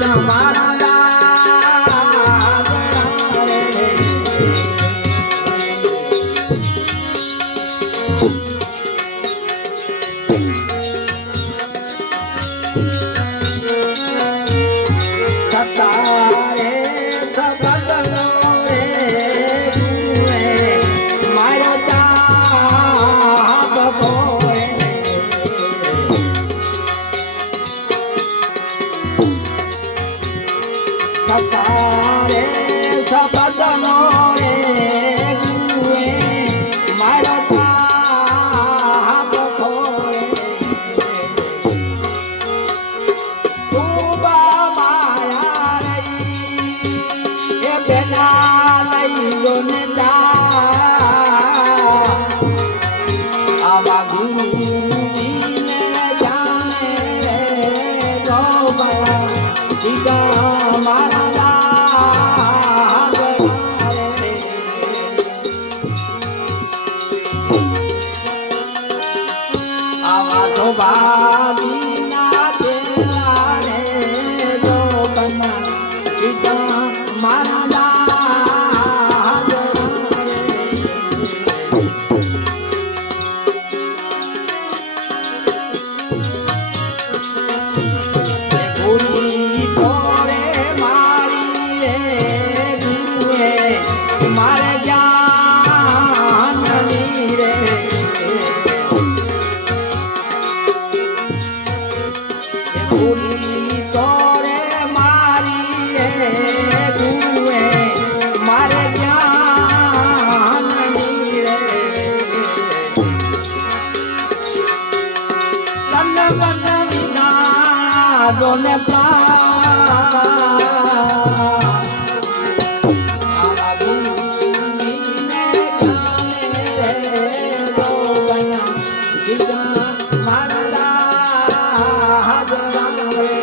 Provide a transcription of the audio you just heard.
Samara તારે સપદનો રે ગુએ મારા પાપ ખોએ તુબા માયા રહી આવા ગુરુ સાધો ને મારા હાજર